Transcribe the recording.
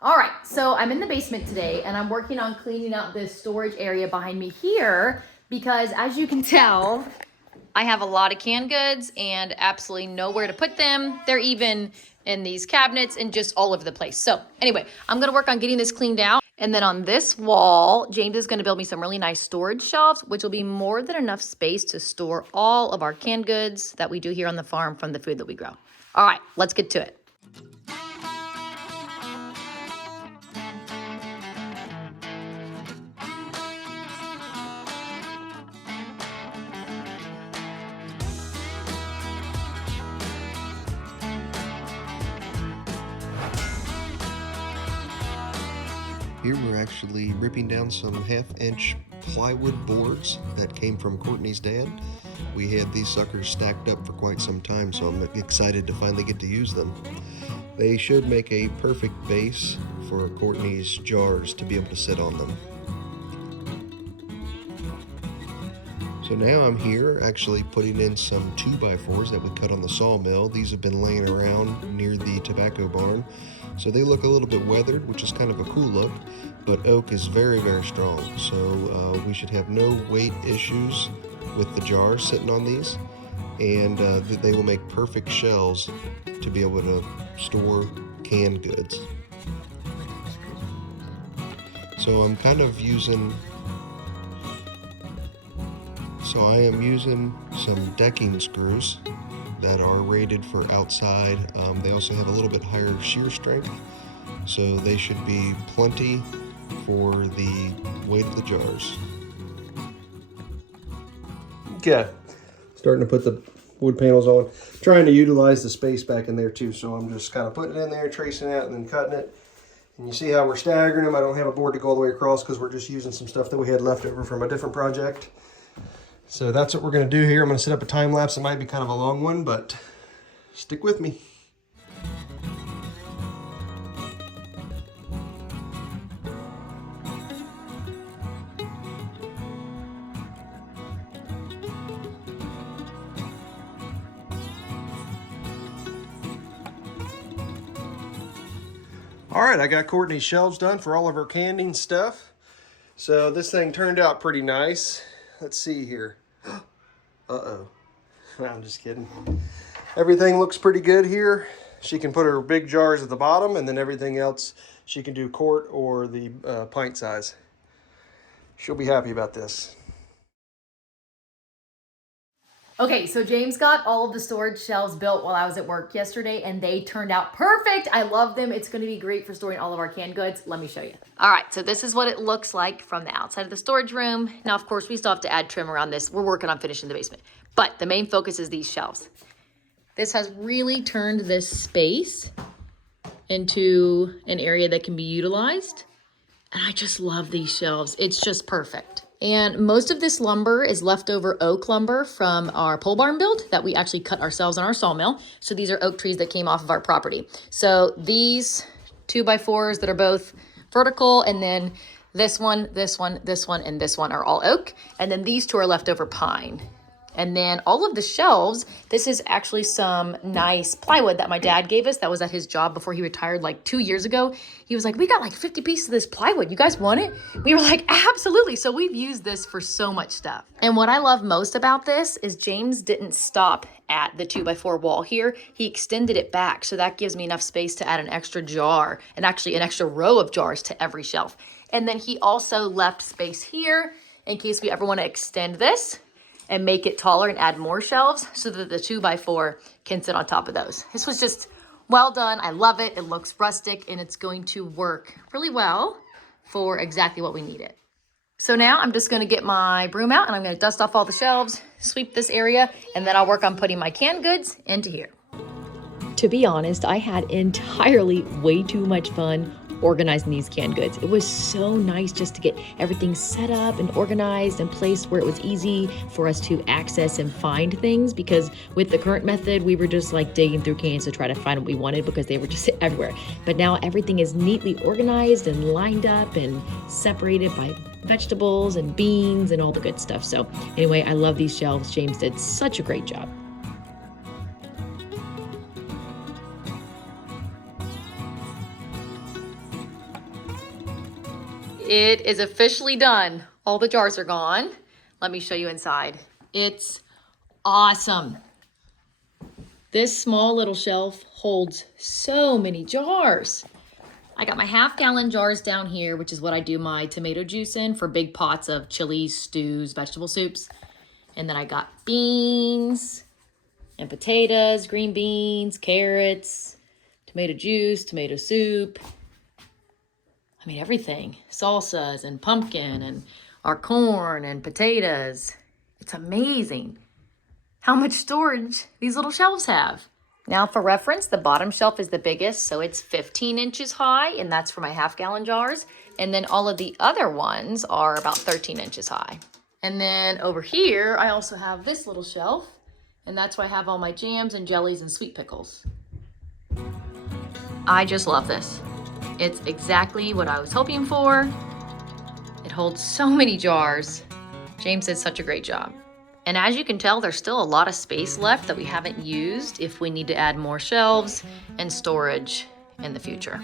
All right, so I'm in the basement today and I'm working on cleaning out this storage area behind me here because as you can tell, I have a lot of canned goods and absolutely nowhere to put them. They're even in these cabinets and just all over the place. So anyway, I'm gonna work on getting this cleaned out. And then on this wall, James is gonna build me some really nice storage shelves, which will be more than enough space to store all of our canned goods that we do here on the farm from the food that we grow. All right, let's get to it. Here we're actually ripping down some half-inch plywood boards that came from Courtney's dad. We had these suckers stacked up for quite some time, so I'm excited to finally get to use them. They should make a perfect base for Courtney's jars to be able to sit on them. So now I'm here actually putting in some 2x4s that we cut on the sawmill. These have been laying around near the tobacco barn. So they look a little bit weathered, which is kind of a cool look, but oak is very, very strong. So we should have no weight issues with the jars sitting on these, and they will make perfect shelves to be able to store canned goods. So I'm kind of using I am using some decking screws that are rated for outside. They also have a little bit higher shear strength, so they should be plenty for the weight of the jars. Okay, starting to put the wood panels on, trying to utilize the space back in there too, so I'm just kind of putting it in there, tracing out, and then cutting it. And you see how we're staggering them. I don't have a board to go all the way across because we're just using some stuff that we had left over from a different project. So that's what we're going to do here. I'm going to set up a time lapse. It might be kind of a long one, but stick with me. All right, I got Courtney's shelves done for all of her canning stuff. So this thing turned out pretty nice. Let's see here. Uh-oh. No, I'm just kidding. Everything looks pretty good here. She can put her big jars at the bottom, and then everything else she can do quart or the pint size. She'll be happy about this. Okay, so James got all of the storage shelves built while I was at work yesterday and they turned out perfect. I love them. It's gonna be great for storing all of our canned goods. Let me show you. All right, so this is what it looks like from the outside of the storage room. Now, of course, we still have to add trim around this. We're working on finishing the basement, but the main focus is these shelves. This has really turned this space into an area that can be utilized. And I just love these shelves. It's just perfect. And most of this lumber is leftover oak lumber from our pole barn build that we actually cut ourselves on our sawmill. So these are oak trees that came off of our property. So these 2x4s that are both vertical, and then this one, this one, this one, and this one are all oak. And then these two are leftover pine. And then all of the shelves, this is actually some nice plywood that my dad gave us that was at his job before he retired like 2 years ago. He was like, we got like 50 pieces of this plywood. You guys want it? We were like, absolutely. So we've used this for so much stuff. And what I love most about this is James didn't stop at the 2x4 wall here. He extended it back. So that gives me enough space to add an extra jar and actually an extra row of jars to every shelf. And then he also left space here in case we ever want to extend this and make it taller and add more shelves so that the 2x4 can sit on top of those. This was just well done. I love it. It looks rustic and it's going to work really well for exactly what we need it. So now I'm just gonna get my broom out and I'm gonna dust off all the shelves, sweep this area, and then I'll work on putting my canned goods into here. To be honest, I had entirely way too much fun organizing these canned goods. It was so nice just to get everything set up and organized and placed where it was easy for us to access and find things, because with the current method, we were just like digging through cans to try to find what we wanted because they were just everywhere. But now everything is neatly organized and lined up and separated by vegetables and beans and all the good stuff. So anyway, I love these shelves. James did such a great job. It is officially done. All the jars are gone. Let me show you inside. It's awesome. This small little shelf holds so many jars. I got my half-gallon jars down here, which is what I do my tomato juice in for big pots of chilies, stews, vegetable soups. And then I got beans and potatoes, green beans, carrots, tomato juice, tomato soup. I mean, everything. Salsas and pumpkin and our corn and potatoes. It's amazing how much storage these little shelves have. Now for reference, the bottom shelf is the biggest, so it's 15 inches high, and that's for my half-gallon jars. And then all of the other ones are about 13 inches high. And then over here, I also have this little shelf, and that's where I have all my jams and jellies and sweet pickles. I just love this. It's exactly what I was hoping for. It holds so many jars. James did such a great job. And as you can tell, there's still a lot of space left that we haven't used if we need to add more shelves and storage in the future.